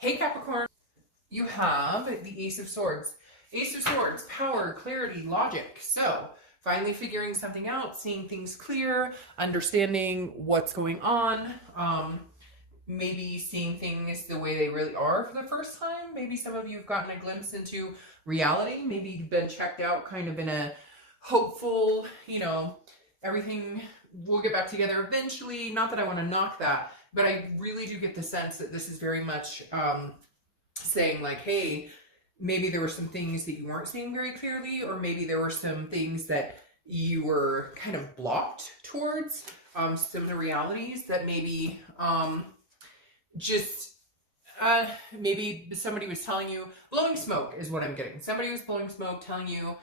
Hey Capricorn, you have the Ace of Swords. Ace of Swords, power, clarity, logic. So, finally figuring something out, seeing things clear, understanding what's going on, maybe seeing things the way they really are for the first time. Maybe some of you have gotten a glimpse into reality. Maybe you've been checked out kind of in a hopeful, everything will get back together eventually. Not that I want to knock that, but I really do get the sense that this is very much saying like, hey, maybe there were some things that you weren't seeing very clearly, or maybe there were some things that you were kind of blocked towards, some of the realities that maybe maybe somebody was telling you, blowing smoke is what I'm getting. Somebody was blowing smoke, telling you,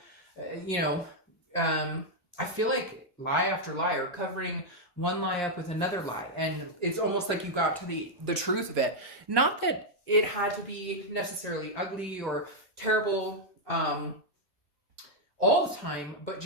I feel like lie after lie, or covering one lie up with another lie. And it's almost like you got to the truth of it. Not that it had to be necessarily ugly or terrible all the time, but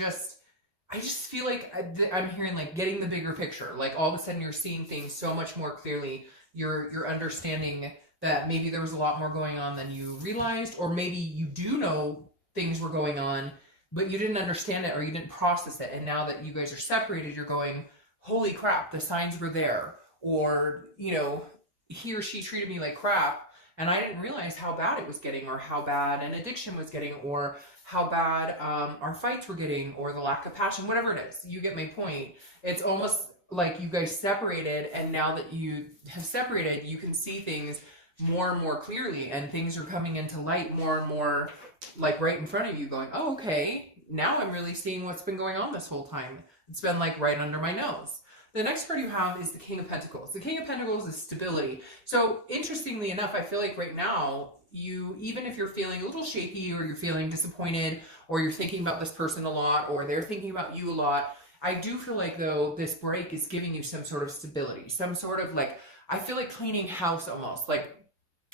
I just feel like I'm hearing like getting the bigger picture. Like all of a sudden you're seeing things so much more clearly. You're understanding that maybe there was a lot more going on than you realized, or maybe you do know things were going on, but you didn't understand it or you didn't process it. And now that you guys are separated, you're going, holy crap, the signs were there. Or, he or she treated me like crap, and I didn't realize how bad it was getting, or how bad an addiction was getting, or how bad our fights were getting, or the lack of passion, whatever it is. You get my point. It's almost like you guys separated, and now that you have separated, you can see things more and more clearly, and things are coming into light more and more, like right in front of you, going, oh, okay, now I'm really seeing what's been going on this whole time. It's been like right under my nose. The next card you have is the King of Pentacles. The King of Pentacles is stability. So interestingly enough, I feel like right now, even if you're feeling a little shaky, or you're feeling disappointed, or you're thinking about this person a lot, or they're thinking about you a lot, I do feel like though this break is giving you some sort of stability, some sort of like, I feel like cleaning house almost. Like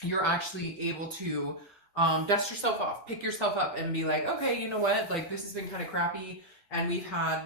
you're actually able to dust yourself off, pick yourself up and be like, okay, you know what? Like this has been kind of crappy. And we've had,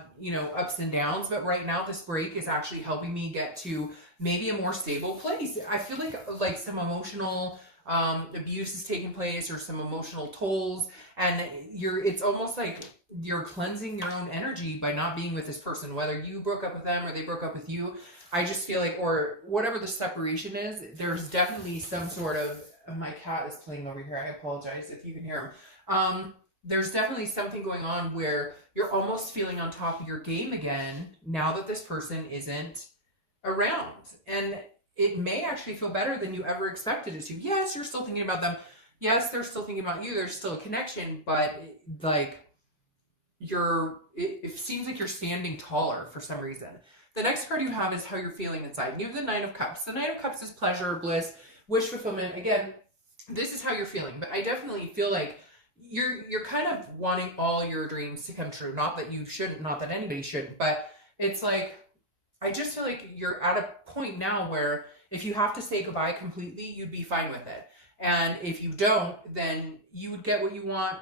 ups and downs, but right now this break is actually helping me get to maybe a more stable place. I feel like some emotional abuse is taking place, or some emotional tolls, and it's almost like you're cleansing your own energy by not being with this person, whether you broke up with them or they broke up with you. I just feel like, or whatever the separation is, there's definitely some sort of, my cat is playing over here. I apologize if you can hear him. There's definitely something going on where you're almost feeling on top of your game again now that this person isn't around. And it may actually feel better than you ever expected it to. Yes, you're still thinking about them. Yes, they're still thinking about you. There's still a connection, but like it seems like you're standing taller for some reason. The next card you have is how you're feeling inside. You have the Nine of Cups. The Nine of Cups is pleasure, bliss, wish fulfillment. Again, this is how you're feeling, but I definitely feel like you're kind of wanting all your dreams to come true. Not that you shouldn't, not that anybody shouldn't, but it's like, I just feel like you're at a point now where if you have to say goodbye completely, you'd be fine with it. And if you don't, then you would get what you want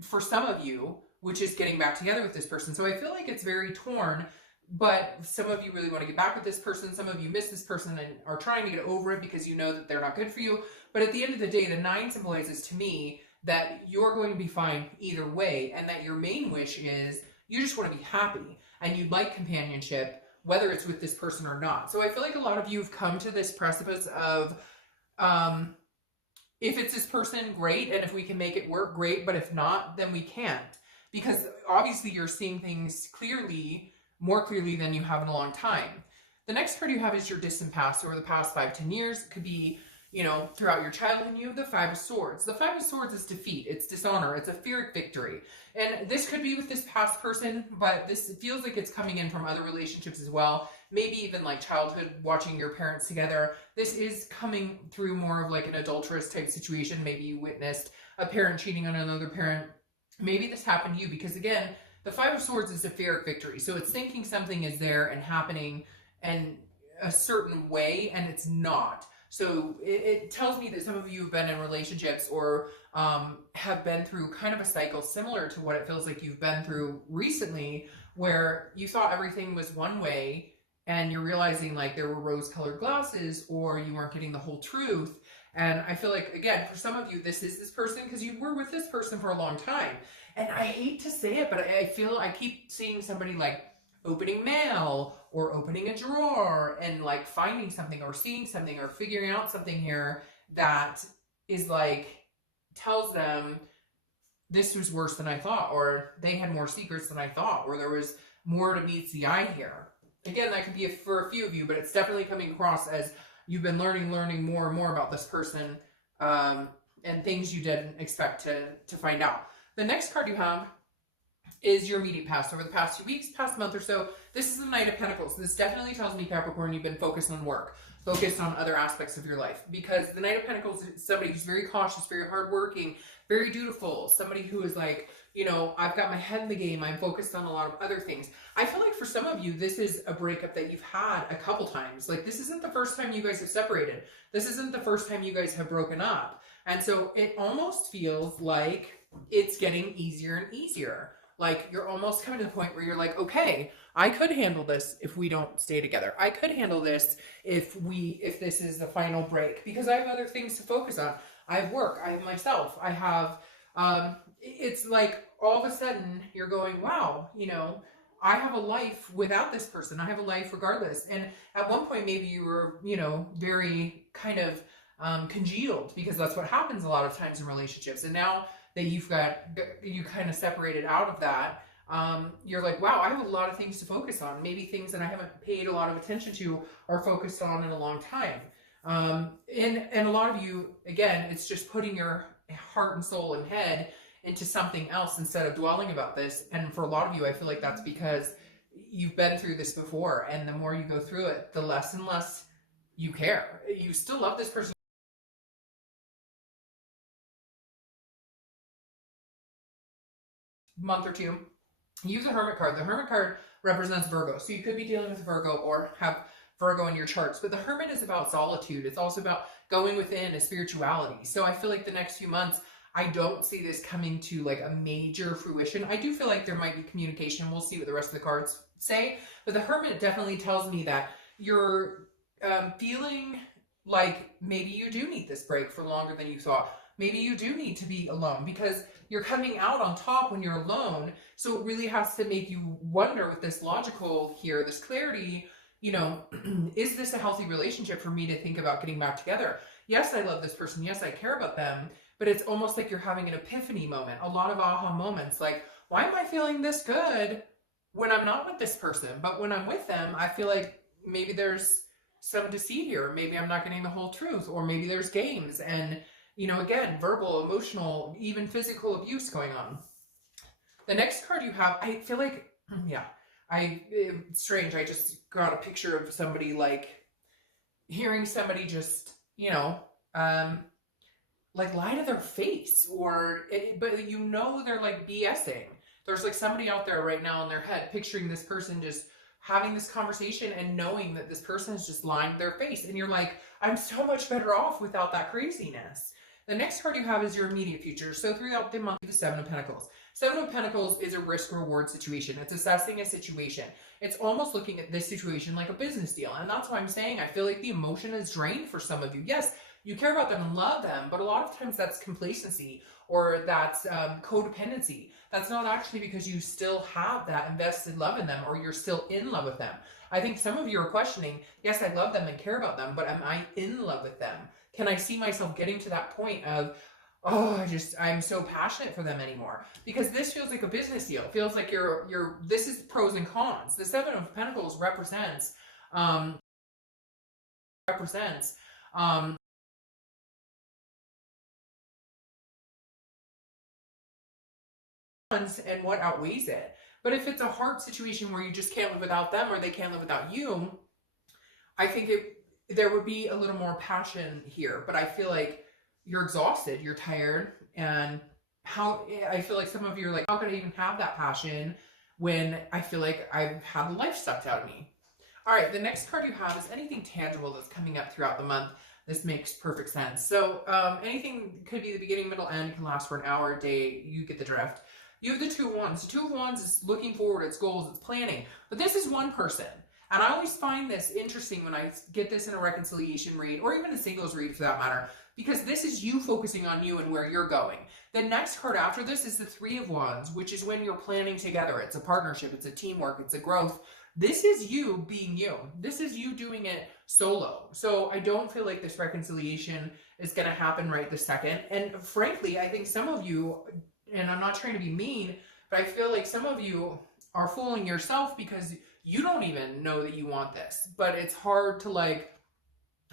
for some of you, which is getting back together with this person. So I feel like it's very torn, but some of you really want to get back with this person. Some of you miss this person and are trying to get over it because you know that they're not good for you. But at the end of the day, the 9 symbolizes to me that you're going to be fine either way, and that your main wish is you just want to be happy and you'd like companionship, whether it's with this person or not. So I feel like a lot of you have come to this precipice of, if it's this person, great, and if we can make it work, great, but if not, then we can't. Because obviously you're seeing things clearly, more clearly than you have in a long time. The next card you have is your distant past, or the past 5-10 years. It could be, throughout your childhood. You have the Five of Swords. The Five of Swords is defeat. It's dishonor. It's a Pyrrhic victory. And this could be with this past person, but this feels like it's coming in from other relationships as well. Maybe even like childhood, watching your parents together. This is coming through more of like an adulterous type situation. Maybe you witnessed a parent cheating on another parent. Maybe this happened to you, because again, the Five of Swords is a Pyrrhic victory. So it's thinking something is there and happening in a certain way, and it's not. So it tells me that some of you have been in relationships, or have been through kind of a cycle similar to what it feels like you've been through recently, where you thought everything was one way and you're realizing like there were rose-colored glasses, or you weren't getting the whole truth. And I feel like, again, for some of you, this is this person because you were with this person for a long time. And I hate to say it, but I feel I keep seeing somebody like opening mail or opening a drawer and like finding something or seeing something or figuring out something here that is like, tells them this was worse than I thought, or they had more secrets than I thought, or there was more to meets the eye here. Again, that could be for a few of you, but it's definitely coming across as you've been learning more and more about this person, and things you didn't expect to find out. The next card you have is your immediate past. Over the past 2 weeks, past month or so, this is the Knight of Pentacles. This definitely tells me, Capricorn, you've been focused on work, focused on other aspects of your life, because the Knight of Pentacles is somebody who's very cautious, very hardworking, very dutiful, somebody who is like, you know, I've got my head in the game, I'm focused on a lot of other things. I feel like for some of you, this is a breakup that you've had a couple times. Like, this isn't the first time you guys have separated. This isn't the first time you guys have broken up. And so it almost feels like it's getting easier and easier. Like, you're almost coming to the point where you're like, okay, I could handle this if we don't stay together. I could handle this if this is the final break, because I have other things to focus on. I have work, I have myself, I have, it's like all of a sudden you're going, wow, you know, I have a life without this person. I have a life regardless. And at one point, maybe you were, you know, very kind of congealed, because that's what happens a lot of times in relationships. And now that you kind of separated out of that, you're like, wow, I have a lot of things to focus on. Maybe things that I haven't paid a lot of attention to or focused on in a long time. And a lot of you, again, it's just putting your heart and soul and head into something else instead of dwelling about this. And for a lot of you, I feel like that's because you've been through this before, and the more you go through it, the less and less you care. You still love this person. Month or two, use the Hermit card. The Hermit card represents Virgo, so you could be dealing with Virgo or have Virgo in your charts, but the Hermit is about solitude. It's also about going within a spirituality. So I feel like the next few months, I don't see this coming to like a major fruition. I do feel like there might be communication. We'll see what the rest of the cards say, but the Hermit definitely tells me that you're feeling like maybe you do need this break for longer than you thought. Maybe you do need to be alone, because you're coming out on top when you're alone. So it really has to make you wonder with this logical here, this clarity, you know, is this a healthy relationship for me to think about getting back together? Yes, I love this person. Yes, I care about them. But it's almost like you're having an epiphany moment, a lot of aha moments. Like, why am I feeling this good when I'm not with this person? But when I'm with them, I feel like maybe there's some deceit here. Maybe I'm not getting the whole truth, or maybe there's games and, you know, again, verbal, emotional, even physical abuse going on. The next card you have, I feel like, yeah, it's strange. I just got a picture of somebody, like, hearing somebody just, you know, like lie to their face, but you know they're like BSing. There's like somebody out there right now in their head picturing this person just having this conversation and knowing that this person is just lying to their face. And you're like, I'm so much better off without that craziness. The next card you have is your immediate future. So throughout the month, the Seven of Pentacles. Seven of Pentacles is a risk-reward situation. It's assessing a situation. It's almost looking at this situation like a business deal. And that's why I'm saying I feel like the emotion is drained for some of you. Yes, you care about them and love them, but a lot of times that's complacency, or that's codependency. That's not actually because you still have that invested love in them, or you're still in love with them. I think some of you are questioning, yes, I love them and care about them, but am I in love with them? Can I see myself getting to that point of, oh, I'm so passionate for them anymore? Because this feels like a business deal. It feels like this is pros and cons. The Seven of Pentacles represents and what outweighs it. But if it's a hard situation where you just can't live without them, or they can't live without you, I think there would be a little more passion here. But I feel like you're exhausted, you're tired, and I feel like some of you are like, how could I even have that passion when I feel like I've had the life sucked out of me? All right, the next card you have is anything tangible that's coming up throughout the month. This makes perfect sense. So anything could be the beginning, middle, end, can last for an hour, a day, you get the drift. You have the Two of Wands. The Two of Wands is looking forward, it's goals, it's planning. But this is one person. And I always find this interesting when I get this in a reconciliation read, or even a singles read for that matter, because this is you focusing on you and where you're going. The next card after this is the Three of Wands, which is when you're planning together. It's a partnership, it's a teamwork, it's a growth. This is you being you. This is you doing it solo. So I don't feel like this reconciliation is going to happen right this second. And frankly, I think some of you, and I'm not trying to be mean, but I feel like some of you are fooling yourself because you don't even know that you want this. But it's hard to, like,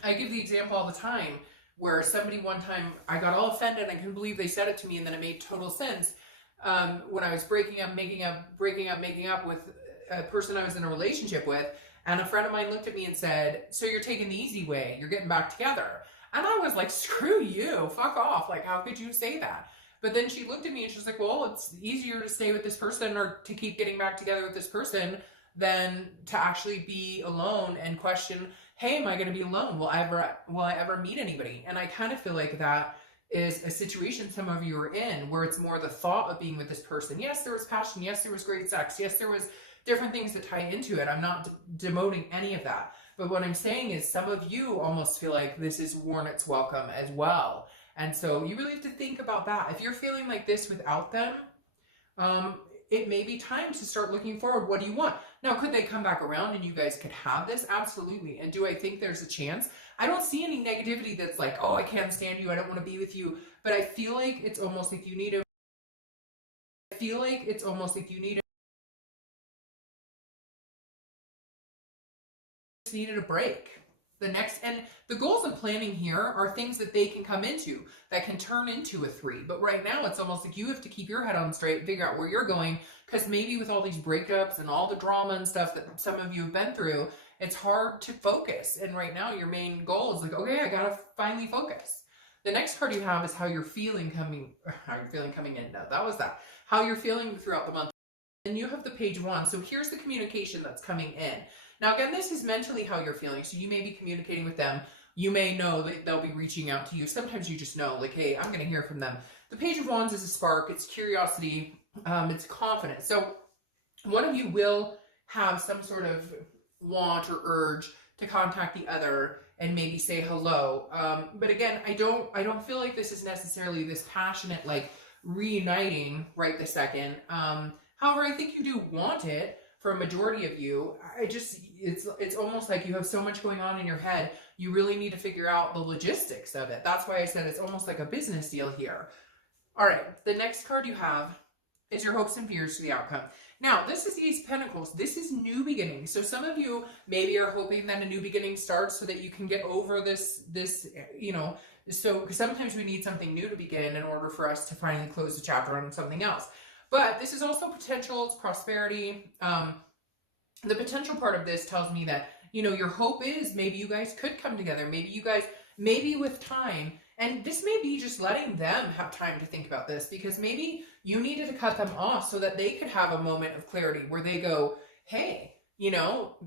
I give the example all the time where somebody one time, I got all offended and I couldn't believe they said it to me, and then it made total sense. When I was breaking up, making up with a person I was in a relationship with, and a friend of mine looked at me and said, so you're taking the easy way, you're getting back together. And I was like, screw you, fuck off. Like, how could you say that? But then she looked at me and she was like, well, it's easier to stay with this person or to keep getting back together with this person than to actually be alone and question, hey, am I going to be alone? Will I ever meet anybody? And I kind of feel like that is a situation some of you are in, where it's more the thought of being with this person. Yes, there was passion. Yes, there was great sex. Yes, there was different things that tie into it. I'm not demoting any of that. But what I'm saying is some of you almost feel like this has worn its welcome as well. And so you really have to think about that. If you're feeling like this without them, it may be time to start looking forward. What do you want? Now, could they come back around and you guys could have this? Absolutely. And do I think there's a chance? I don't see any negativity that's like, oh, I can't stand you, I don't want to be with you. But I feel like it's almost like you need a needed a break. And the goals of planning here are things that they can come into, that can turn into a 3. But right now it's almost like you have to keep your head on straight, figure out where you're going, because maybe with all these breakups and all the drama and stuff that some of you have been through, it's hard to focus. And right now your main goal is like, okay, I gotta finally focus. The next card you have is how you're feeling coming in. No, that was that. How you're feeling throughout the month. And you have the Page of Wands. So here's the communication that's coming in. Now, again, this is mentally how you're feeling. So you may be communicating with them. You may know that they'll be reaching out to you. Sometimes you just know, like, hey, I'm going to hear from them. The Page of Wands is a spark. It's curiosity. It's confidence. So one of you will have some sort of want or urge to contact the other and maybe say hello. But again, I don't feel like this is necessarily this passionate, like, reuniting right this second. However, I think you do want it. For a majority of you, it's almost like you have so much going on in your head, you really need to figure out the logistics of it. That's why I said it's almost like a business deal here. All right, the next card you have is your hopes and fears for the outcome. Now, this is the Ace of Pentacles. This is new beginnings. So some of you maybe are hoping that a new beginning starts so that you can get over this, you know, so sometimes we need something new to begin in order for us to finally close the chapter on something else. But this is also potential, it's prosperity. The potential part of this tells me that, you know, your hope is maybe you guys could come together. Maybe with time, and this may be just letting them have time to think about this, because maybe you needed to cut them off so that they could have a moment of clarity where they go, hey, you know,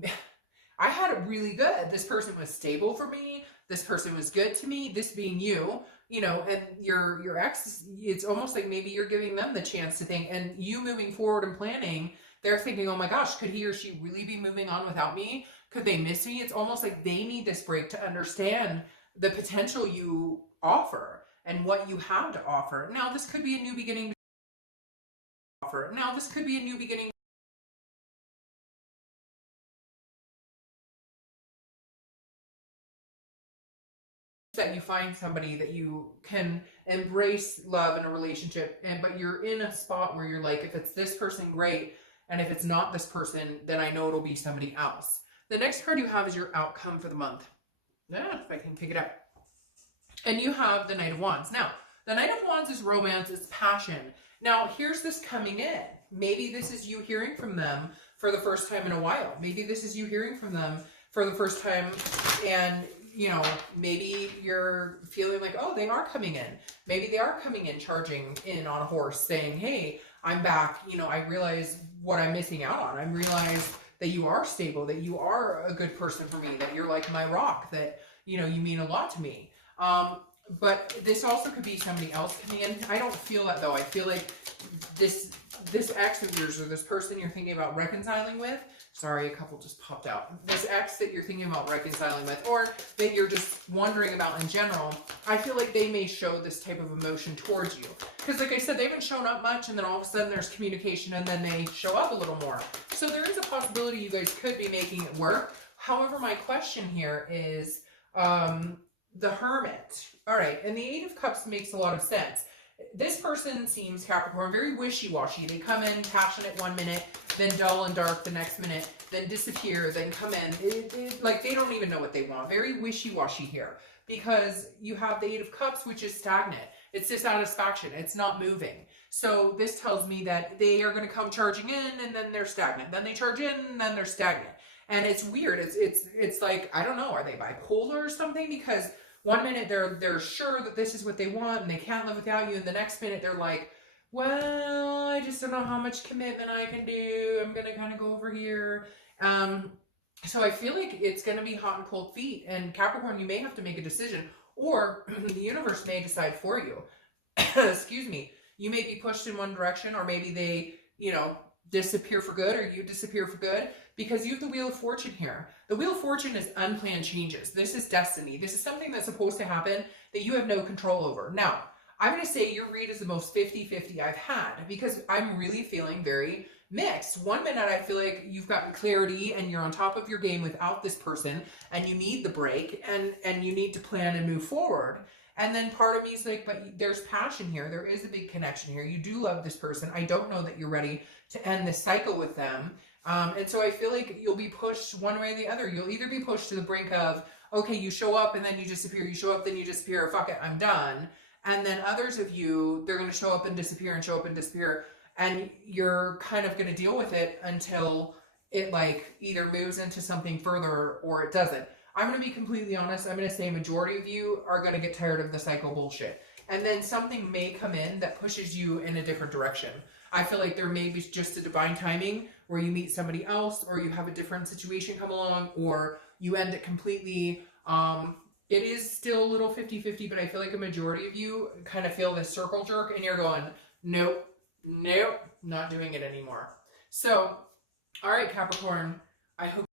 I had it really good. This person was stable for me. This person was good to me, this being you. You know, and your ex, it's almost like maybe you're giving them the chance to think, and you moving forward and planning, they're thinking, oh my gosh, could he or she really be moving on without me? Could they miss me? It's almost like they need this break to understand the potential you offer and what you have to offer. Now, this could be a new beginning. That you find somebody that you can embrace love in a relationship, but you're in a spot where you're like, if it's this person, great, and if it's not this person, then I know it'll be somebody else. The next card you have is your outcome for the month. If I can pick it up. And you have the Knight of Wands. Now, the Knight of Wands is romance, it's passion. Now, here's this coming in. Maybe this is you hearing from them for the first time in a while. Maybe this is you hearing from them for the first time, and you know, maybe you're feeling like, oh, they are coming in. Maybe they are coming in, charging in on a horse, saying, hey, I'm back. You know, I realize what I'm missing out on. I realize that you are stable, that you are a good person for me, that you're like my rock, that, you know, you mean a lot to me. But this also could be somebody else coming in. I don't feel that, though. I feel like this ex of yours, or this person you're thinking about reconciling with, Sorry, a couple just popped out. This ex that you're thinking about reconciling with, or that you're just wondering about in general, I feel like they may show this type of emotion towards you. Because like I said, they haven't shown up much, and then all of a sudden there's communication, and then they show up a little more. So there is a possibility you guys could be making it work. However, my question here is the Hermit. All right, and the Eight of Cups makes a lot of sense. This person seems, Capricorn, very wishy-washy. They come in passionate one minute, then dull and dark the next minute, then disappear, then come in. Like, they don't even know what they want. Very wishy-washy here. Because you have the Eight of Cups, which is stagnant. It's dissatisfaction. It's not moving. So this tells me that they are going to come charging in, and then they're stagnant. Then they charge in, and then they're stagnant. And it's weird. It's like, I don't know, are they bipolar or something? Because one minute they're sure that this is what they want and they can't live without you, and the next minute they're like, well, I just don't know how much commitment I can do. I'm gonna kind of go over here. So I feel like it's gonna be hot and cold feet. And Capricorn, you may have to make a decision, or the universe may decide for you. Excuse me. You may be pushed in one direction, or maybe they, you know, disappear for good, or you disappear for good, because you have the Wheel of Fortune here. The Wheel of Fortune is unplanned changes. This is destiny. This is something that's supposed to happen that you have no control over. Now, I'm going to say your read is the most 50-50 I've had, because I'm really feeling very mixed. One minute I feel like you've gotten clarity and you're on top of your game without this person, and you need the break, and you need to plan and move forward. And then part of me is like, but there's passion here. There is a big connection here. You do love this person. I don't know that you're ready to end this cycle with them. And so I feel like you'll be pushed one way or the other. You'll either be pushed to the brink of, okay, you show up and then you disappear. You show up, then you disappear. Fuck it, I'm done. And then others of you, they're going to show up and disappear and show up and disappear. And you're kind of going to deal with it until it like either moves into something further or it doesn't. I'm going to be completely honest. I'm going to say majority of you are going to get tired of the cycle bullshit. And then something may come in that pushes you in a different direction. I feel like there may be just a divine timing where you meet somebody else, or you have a different situation come along, or you end it completely. It is still a little 50-50, but I feel like a majority of you kind of feel this circle jerk and you're going, nope, nope, not doing it anymore. So, all right, Capricorn, I hope